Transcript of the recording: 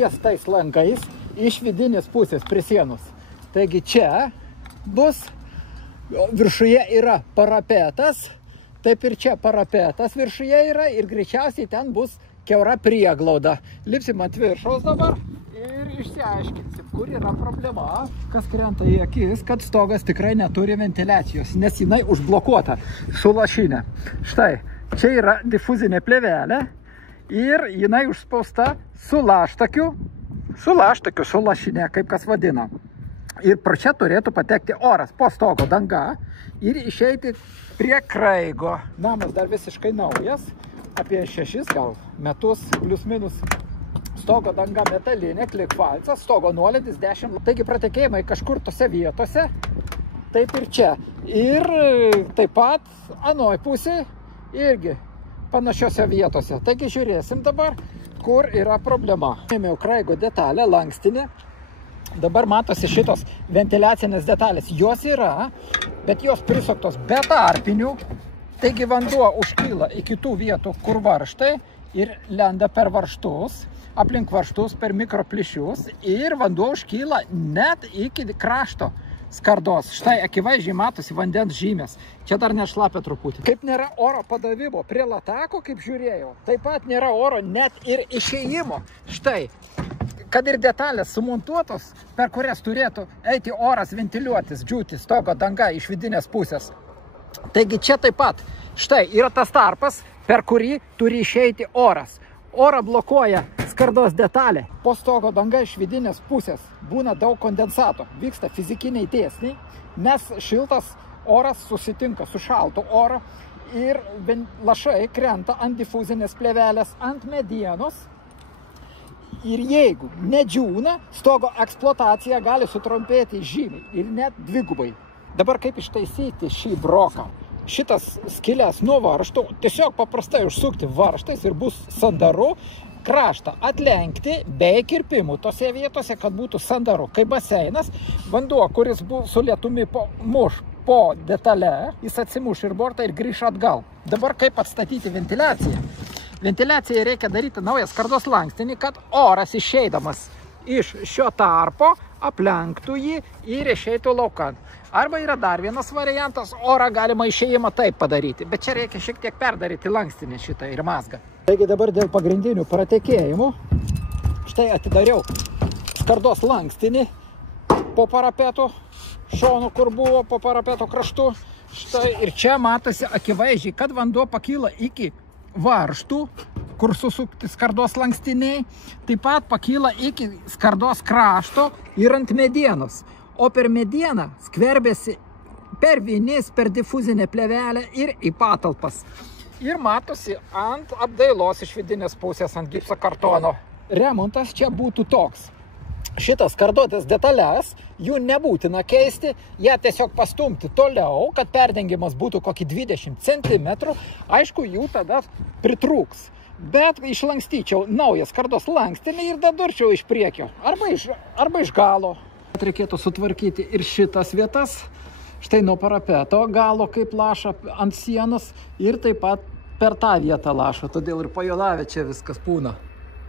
ties tais langais iš vidinės pusės prie sienos. Taigi čia bus, viršuje yra parapetas, taip ir čia parapetas viršuje yra ir greičiausiai ten bus kiaura prieglauda. Lipsim ant viršaus dabar ir išsiaiškinsim, kur yra problema. Kas krenta į akis, kad stogas tikrai neturi ventiliacijos, nes jinai užblokuota su lašinė. Štai, čia yra difuzinė plėvelė ir jinai užspausta su laštakiu, su lašinė, kaip kas vadina. Ir pro čia turėtų patekti oras po stogo danga ir išeiti prie kraigo. Namas dar visiškai naujas, apie 6 gal metus, plius minus. Stogo danga metalinė, klikvalcas, stogo nuolydis 10. Taigi pratekėjimai kažkur tose vietose, taip ir čia. Ir taip pat anoj pusėje irgi panašiose vietose. Taigi žiūrėsim dabar, kur yra problema. Ėmiau kraigo detalę, lankstinę. Dabar matosi šitos ventiliacinės detalės. Jos yra, bet jos prisuktos be tarpinių. Taigi vanduo užkyla iki tų vietų, kur varžtai ir lenda per varžtus, aplink varžtus per mikroplyšius ir vanduo užkyla net iki krašto skardos. Štai akivaizdžiai matosi vandens žymės. Čia dar nešlapia truputį. Kaip nėra oro padavimo prie latako, kaip žiūrėjau, taip pat nėra oro net ir išėjimo. Štai. Kad ir detalės sumontuotos, per kurias turėtų eiti oras ventiliuotis, džiūti stogo danga iš vidinės pusės. Taigi čia taip pat, štai, yra tas tarpas, per kurį turi išeiti oras. Orą blokuoja skardos detalė. Po stogo danga iš vidinės pusės būna daug kondensato. Vyksta fizikiniai dėsniai, nes šiltas oras susitinka su šaltu oru ir lašai krenta ant difuzinės plėvelės, ant medienos. Ir jeigu nedžiūna, stogo eksploatacija gali sutrumpėti žymiai ir net dvigubai. Dabar kaip ištaisyti šį broką? Šitas skylės nuo varžtų tiesiog paprastai užsukti varžtais ir bus sandaru, kraštą atlenkti be kirpimų tose vietose, kad būtų sandaru. Kaip baseinas, vanduo, kuris su lietumi muš po detale, jis atsimuš ir bortą ir grįš atgal. Dabar kaip atstatyti ventiliaciją? Ventiliacijai reikia daryti naują skardos lankstinį, kad oras išeidamas iš šio tarpo aplenktų jį ir išeitų laukan. Arba yra dar vienas variantas, orą galima išėjimą taip padaryti, bet čia reikia šiek tiek perdaryti lankstinį šitą ir mazgą. Taigi dabar dėl pagrindinių pratekėjimų, štai atidariau skardos lankstinį po parapeto šonu, kur buvo po parapeto kraštu. Štai ir čia matosi akivaizdžiai, kad vanduo pakyla iki varžtų, kur susukti skardos lankstiniai, taip pat pakyla iki skardos krašto ir ant medienos. O per medieną skverbėsi per vinis, per difuzinę plėvelę ir į patalpas. Ir matosi ant apdailos iš vidinės pusės, ant gipso kartono. Remontas čia būtų toks. Šitas skarduotės detalės, jų nebūtina keisti, ją tiesiog pastumti toliau, kad perdengimas būtų kokį 20 cm. Aišku, jų tada pritrūks. Bet išlankstyčiau naują skardos lankstinį ir dadurčiau iš priekio, arba iš galo. Reikėtų sutvarkyti ir šitas vietas, štai nuo parapeto galo kaip laša ant sienos ir taip pat per tą vietą laša, todėl ir pajodavę čia viskas būna.